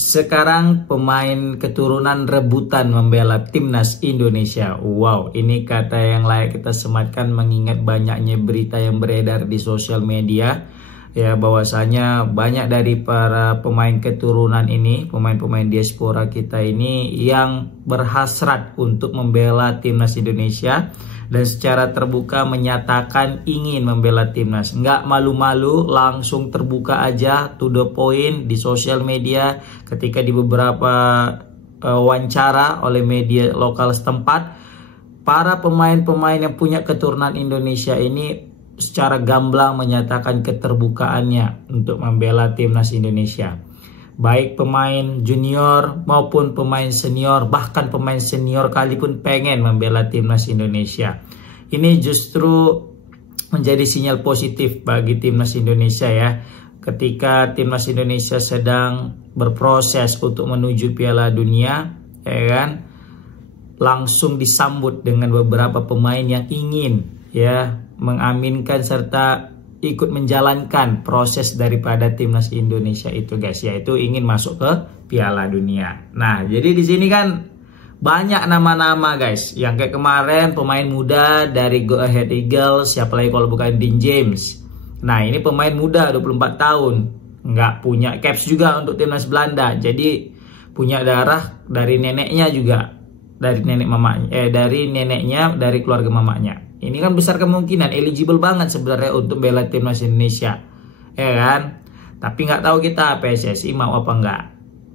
Sekarang pemain keturunan rebutan membela timnas Indonesia. Wow, ini kata yang layak kita sematkan mengingat banyaknya berita yang beredar di sosial media. Ya, bahwasanya banyak dari para pemain keturunan ini, pemain-pemain diaspora kita ini yang berhasrat untuk membela timnas Indonesia dan secara terbuka menyatakan ingin membela timnas. Nggak malu-malu, langsung terbuka aja, to the point di sosial media ketika di beberapa wawancara oleh media lokal setempat. Para pemain-pemain yang punya keturunan Indonesia ini secara gamblang menyatakan keterbukaannya untuk membela timnas Indonesia. Baik pemain junior maupun pemain senior, bahkan pemain senior kali pun pengen membela timnas Indonesia. Ini justru menjadi sinyal positif bagi timnas Indonesia ya. Ketika timnas Indonesia sedang berproses untuk menuju Piala Dunia, ya kan, langsung disambut dengan beberapa pemain yang ingin ya mengaminkan serta ikut menjalankan proses daripada timnas Indonesia itu guys, yaitu ingin masuk ke Piala Dunia. Nah, jadi di sini kan banyak nama-nama guys, yang kayak kemarin pemain muda dari Go Ahead Eagles, siapa lagi kalau bukan Dean James. Nah, ini pemain muda 24 tahun, nggak punya caps juga untuk timnas Belanda, jadi punya darah dari neneknya juga, dari nenek mamanya, dari neneknya, dari keluarga mamanya. Ini kan besar kemungkinan eligible banget sebenarnya untuk bela timnas Indonesia, ya kan? Tapi nggak tahu kita PSSI mau apa enggak,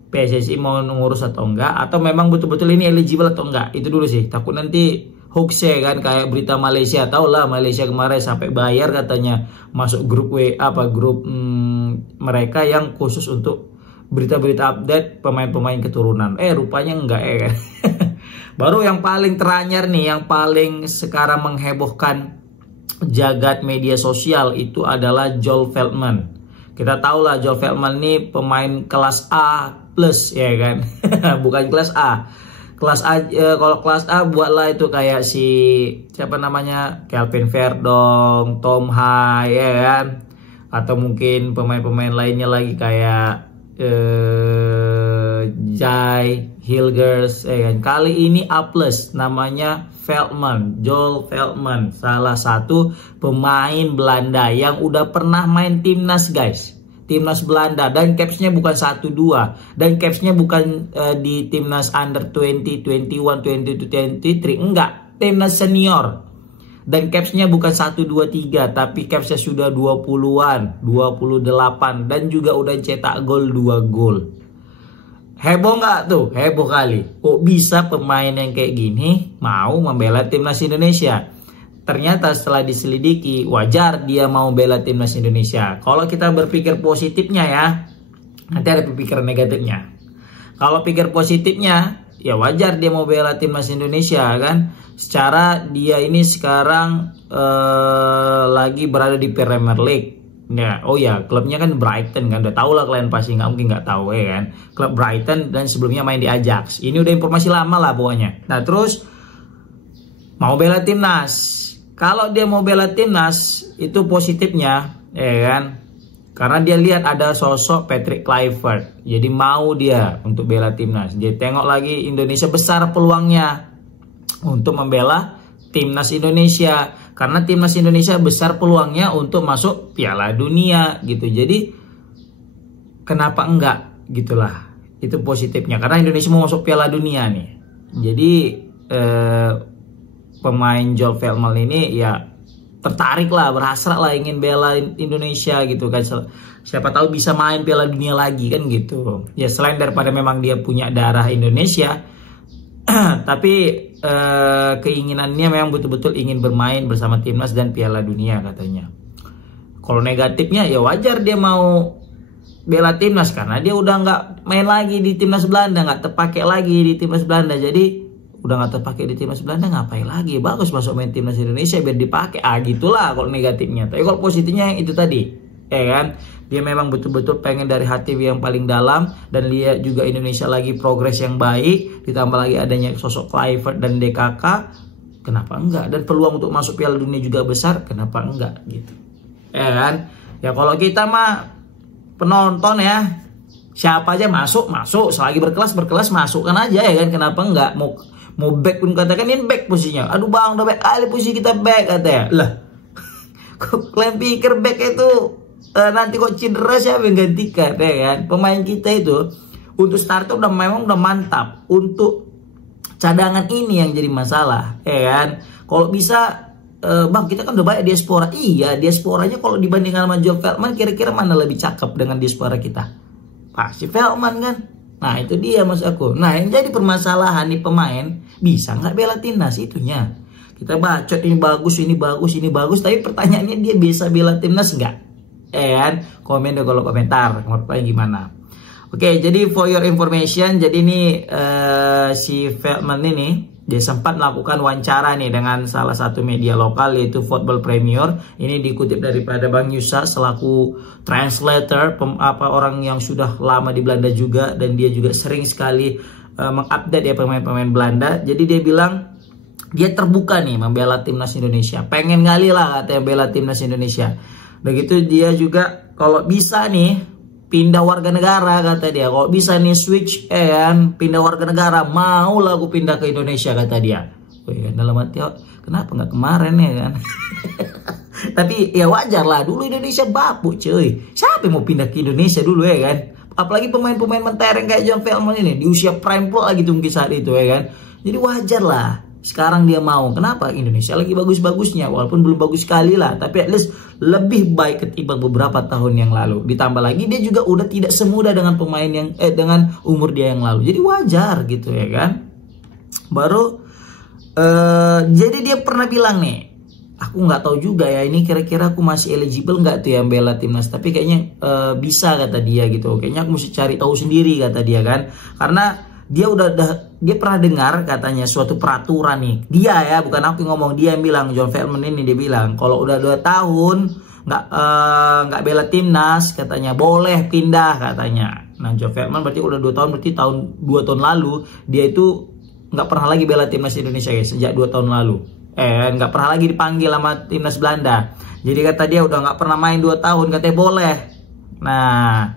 PSSI mau ngurus atau enggak, atau memang betul-betul ini eligible atau enggak. Itu dulu sih, takut nanti hoax ya kan, kayak berita Malaysia. Tau lah Malaysia kemarin sampai bayar katanya masuk grup grup mereka yang khusus untuk berita-berita update pemain-pemain keturunan. Rupanya enggak ya kan. Baru yang paling teranyar nih, yang paling sekarang menghebohkan jagat media sosial itu adalah Joel Veltman. Kita tahu lah Joel Veltman ini pemain kelas A plus ya kan. Bukan kelas A. Kelas A, kalau kelas A buatlah itu kayak si siapa namanya, Kelvin Verdong, Tom Hai ya kan. Atau mungkin pemain-pemain lainnya lagi kayak Jai Hilgers ya kan. Kali ini A+, namanya Veltman, Joel Veltman, salah satu pemain Belanda yang udah pernah main timnas guys, timnas Belanda, dan capsnya bukan 1-2, dan capsnya bukan di timnas under 20, 21, 22, 23, enggak, timnas senior. Dan capsnya bukan 1, 2, 3, tapi capsnya sudah 20-an, 28, dan juga udah cetak gol 2 gol. Heboh nggak tuh? Heboh kali. Kok bisa pemain yang kayak gini mau membela timnas Indonesia? Ternyata setelah diselidiki, wajar dia mau bela timnas Indonesia. Kalau kita berpikir positifnya ya, nanti ada pemikiran negatifnya. Kalau pikir positifnya, ya wajar dia mau bela timnas Indonesia kan. Secara dia ini sekarang lagi berada di Premier League. Ya, oh ya, klubnya kan Brighton kan, udah tau lah kalian pasti, nggak mungkin nggak tahu ya kan. Klub Brighton, dan sebelumnya main di Ajax. Ini udah informasi lama lah pokoknya. Nah terus mau bela timnas. Kalau dia mau bela timnas itu positifnya, ya kan. Karena dia lihat ada sosok Patrick Kluivert, jadi mau dia untuk bela timnas. Dia tengok lagi Indonesia besar peluangnya untuk membela timnas Indonesia, karena timnas Indonesia besar peluangnya untuk masuk Piala Dunia gitu. Jadi kenapa enggak gitulah, itu positifnya, karena Indonesia mau masuk Piala Dunia nih. Jadi pemain Joel Veltman ini ya tertarik lah, berhasrat lah ingin bela Indonesia gitu kan. Siapa tahu bisa main Piala Dunia lagi kan gitu. Ya selain daripada memang dia punya darah Indonesia, tapi keinginannya memang betul-betul ingin bermain bersama timnas dan Piala Dunia katanya. Kalau negatifnya ya wajar dia mau bela timnas, karena dia udah nggak main lagi di timnas Belanda, nggak terpakai lagi di timnas Belanda. Jadi udah nggak terpakai di timnas Belanda, ngapain lagi, bagus masuk main timnas Indonesia biar dipakai. Gitulah kalau negatifnya. Tapi kalau positifnya yang itu tadi, ya kan, dia memang betul-betul pengen dari hati yang paling dalam, dan lihat juga Indonesia lagi progres yang baik, ditambah lagi adanya sosok Kluivert dan DKK, kenapa enggak? Dan peluang untuk masuk Piala Dunia juga besar, kenapa enggak gitu, ya kan? Ya kalau kita mah penonton ya, Siapa aja masuk selagi berkelas masukkan aja ya kan, kenapa enggak? Mau back pun katakan ini back posisinya, aduh bang udah back kali posisi kita back katanya lah. Kok kalian pikir back itu nanti kok cedera siapa yang gantikan ya kan? Pemain kita itu untuk starter memang udah mantap, untuk cadangan ini yang jadi masalah ya kan. Kalau bisa bang kita kan udah banyak diaspora, iya diasporanya kalau dibandingkan sama Joe Veltman kira-kira mana lebih cakep dengan diaspora kita? Pasti Veltman kan. Nah itu dia maksud aku. Nah yang jadi permasalahan nih, pemain bisa nggak bela timnas itunya. Kita bacot ini bagus, tapi pertanyaannya dia bisa bela timnas nggak? Kan? Komen deh kalau komentar, menurut gimana? Oke, jadi for your information, jadi ini si Veltman ini dia sempat melakukan wawancara nih dengan salah satu media lokal yaitu Football Premier. Ini dikutip daripada Bang Yusa selaku translator, orang yang sudah lama di Belanda juga, dan dia juga sering sekali mengupdate ya pemain-pemain Belanda. Jadi dia bilang dia terbuka nih membela timnas Indonesia. Pengen kali lah katanya bela timnas Indonesia. Begitu dia juga kalau bisa nih pindah warga negara kata dia. Kalau bisa nih switch pindah warga negara, mau lah aku pindah ke Indonesia kata dia. Wih, dalam hati kenapa nggak kemarin ya kan? Tapi ya wajar lah, dulu Indonesia bapuk cuy. Siapa yang mau pindah ke Indonesia dulu ya kan? Apalagi pemain-pemain mentereng kayak Joe Veltman ini di usia prime lagi tuh mungkin saat itu ya kan. Jadi wajar lah sekarang dia mau. Kenapa? Indonesia lagi bagus-bagusnya, walaupun belum bagus sekali lah, tapi at least lebih baik ketimbang beberapa tahun yang lalu. Ditambah lagi dia juga udah tidak semudah dengan pemain yang dengan umur dia yang lalu. Jadi wajar gitu ya kan. Baru jadi dia pernah bilang nih, aku nggak tahu juga ya ini kira-kira aku masih eligible nggak tuh yang bela timnas, tapi kayaknya bisa kata dia gitu. Kayaknya aku mesti cari tahu sendiri kata dia kan, karena dia dia pernah dengar katanya suatu peraturan nih. Dia ya, bukan aku yang ngomong, dia yang bilang, Joe Veltman ini dia bilang kalau udah 2 tahun nggak bela timnas katanya boleh pindah katanya. Nah Joe Veltman berarti udah 2 tahun, berarti 2 tahun lalu dia itu nggak pernah lagi bela timnas Indonesia guys, sejak 2 tahun lalu. Nggak pernah lagi dipanggil sama timnas Belanda. Jadi kata dia udah nggak pernah main 2 tahun katanya boleh. Nah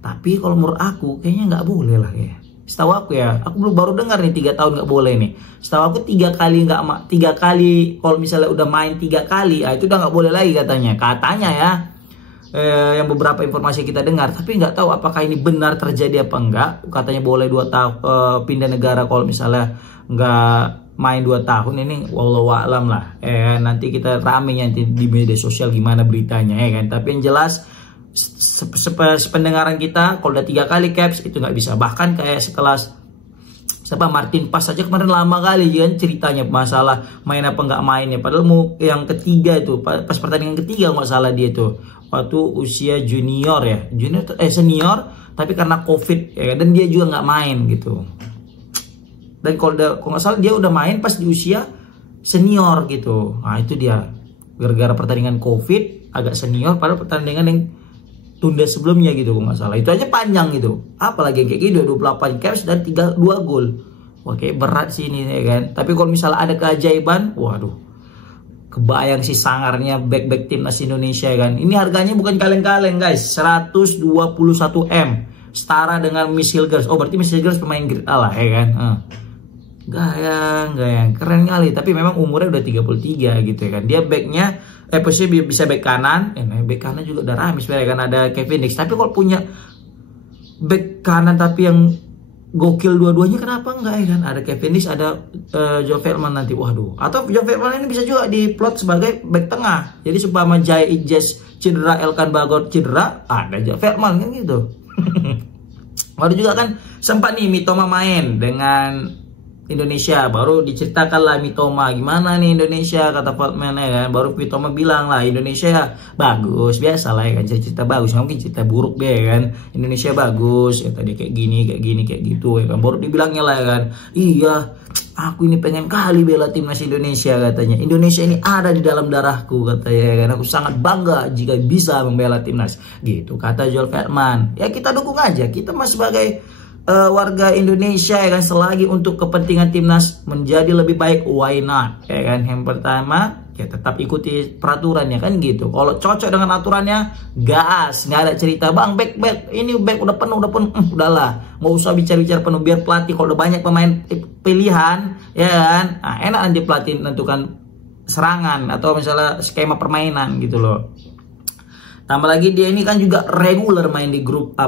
tapi kalau menurut aku kayaknya nggak boleh lah ya. Setahu aku ya, aku belum baru dengar nih 3 tahun nggak boleh nih. Setahu aku 3 kali kalau misalnya udah main 3 kali, itu udah nggak boleh lagi katanya. Katanya ya, yang beberapa informasi kita dengar, tapi nggak tahu apakah ini benar terjadi apa enggak. Katanya boleh 2 tahun pindah negara kalau misalnya nggak main 2 tahun ini, wallahu a'lam lah. Nanti kita rame nanti di media sosial gimana beritanya ya kan. Tapi yang jelas sependengaran kita kalau udah 3 kali caps itu nggak bisa. Bahkan kayak sekelas siapa Martin Pas aja kemarin lama kali kan ceritanya masalah main apa nggak mainnya, padahal mau yang ketiga itu pas pertandingan ketiga nggak salah dia tuh waktu usia junior ya, senior, tapi karena covid ya, dan dia juga nggak main gitu. Dan kalau nggak salah dia udah main pas di usia senior gitu. Nah itu dia gara-gara pertandingan covid agak senior, padahal pertandingan yang tunda sebelumnya gitu kalau nggak salah. Itu aja panjang gitu. Apalagi kayak gitu 28 caps dan 2 gol. Oke, berat sih ini ya kan. Tapi kalau misalnya ada keajaiban, waduh. Kebayang sih sangarnya back timnas Indonesia ya kan. Ini harganya bukan kaleng-kaleng guys, 121 M. Setara dengan Miss Hilgers. Oh, berarti Miss Hilgers pemain Grade A lah ya kan. Gayang, keren kali. Tapi memang umurnya udah 33 gitu ya kan. Dia backnya posisi bisa back kanan, back kanan juga udah rame sebenarnya kan, ada Kevin Dix. Tapi kalau punya back kanan tapi yang gokil dua-duanya kenapa enggak ya kan? Ada Kevin Dix, ada Joe Veltman nanti, waduh. Atau Joe Veltman ini bisa juga diplot sebagai back tengah. Jadi supaya Jaya Ijes cedera, Elkan Bagot cedera, ada Joe Veltman kan gitu. Baru juga kan sempat nih Mitoma main dengan Indonesia, baru diceritakan lah Mitoma gimana nih Indonesia kata Veltman ya kan. Baru Mitoma bilang lah Indonesia bagus, biasa lah ya kan, cerita bagus, mungkin cerita buruk deh ya kan. Indonesia bagus ya, tadi kayak gini kayak gitu ya kan. Baru dibilangnya lah ya kan, iya aku ini pengen kali bela timnas Indonesia katanya. Indonesia ini ada di dalam darahku katanya ya kan. Aku sangat bangga jika bisa membela timnas gitu kata Joe Veltman. Ya kita dukung aja, kita masih sebagai warga Indonesia ya kan, selagi untuk kepentingan timnas menjadi lebih baik, why not ya kan. Yang pertama ya tetap ikuti peraturannya kan gitu. Kalau cocok dengan aturannya, gas, nggak ada cerita bang back ini back udah penuh udahlah, nggak usah bicara penuh. Biar pelatih kalau udah banyak pemain pilihan ya kan, nah, enak nanti pelatih menentukan serangan atau misalnya skema permainan gitu loh. Tambah lagi dia ini kan juga reguler main di grup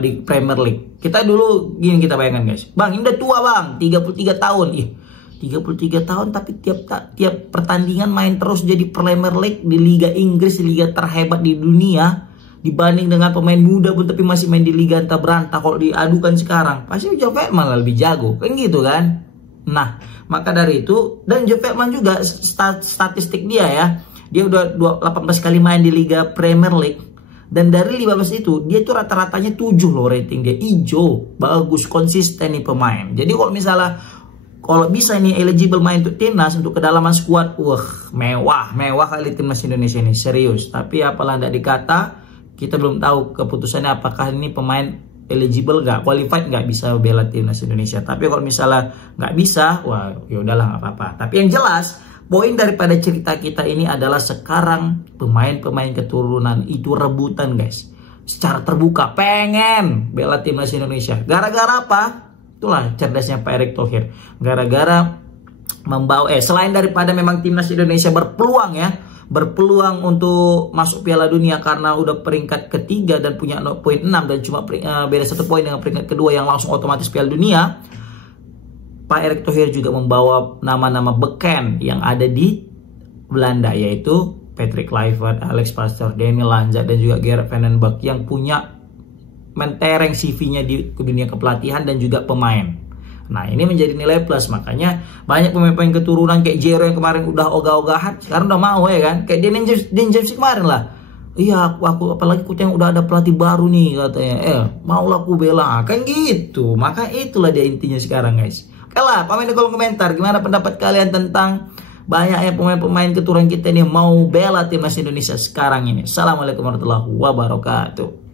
di Premier League. Kita dulu gini kita bayangkan guys. Bang, ini udah tua bang, 33 tahun. 33 tahun tapi tiap pertandingan main terus jadi Premier League di Liga Inggris, di liga terhebat di dunia. Dibanding dengan pemain muda pun tapi masih main di liga entah berantah. Kalau diadukan sekarang, pasti Joe Veltman malah lebih jago. Kan gitu kan? Nah, maka dari itu, dan Joe Veltman juga statistik dia ya. Dia udah 18 kali main di Liga Premier League. Dan dari 15 itu, dia tuh rata-ratanya 7 loh rating dia. Ijo, bagus, konsisten nih pemain. Jadi kalau bisa nih eligible main untuk timnas, untuk kedalaman skuad, mewah kali timnas Indonesia ini, serius. Tapi apalah tidak dikata, kita belum tahu keputusannya apakah ini pemain eligible nggak, qualified nggak bisa bela timnas Indonesia. Tapi kalau misalnya nggak bisa, wah ya udahlah nggak apa-apa. Tapi yang jelas, poin daripada cerita kita ini adalah sekarang pemain-pemain keturunan itu rebutan guys, secara terbuka pengen bela timnas Indonesia. Gara-gara apa? Itulah cerdasnya Pak Erick Thohir. Gara-gara membawa selain daripada memang timnas Indonesia berpeluang untuk masuk Piala Dunia karena udah peringkat ketiga dan punya poin 6 dan cuma beda 1 poin dengan peringkat kedua yang langsung otomatis Piala Dunia. Pak Erick Thohir juga membawa nama-nama beken yang ada di Belanda, yaitu Patrick Kluivert, Alex Pastoor, Danny Lanza, dan juga Gerard van den Berg yang punya mentereng CV-nya di dunia kepelatihan dan juga pemain. Nah, ini menjadi nilai plus. Makanya banyak pemain-pemain keturunan kayak Jero yang kemarin udah ogah-ogahan, sekarang udah mau ya kan. Kayak Dean James kemarin lah. Iya, aku apalagi yang udah ada pelatih baru nih katanya. Maulah aku bela. Kan gitu. Maka itulah dia intinya sekarang guys. Oke lah, komen di kolom komentar gimana pendapat kalian tentang banyaknya pemain-pemain keturunan kita nih mau bela timnas Indonesia sekarang ini. Assalamualaikum warahmatullahi wabarakatuh.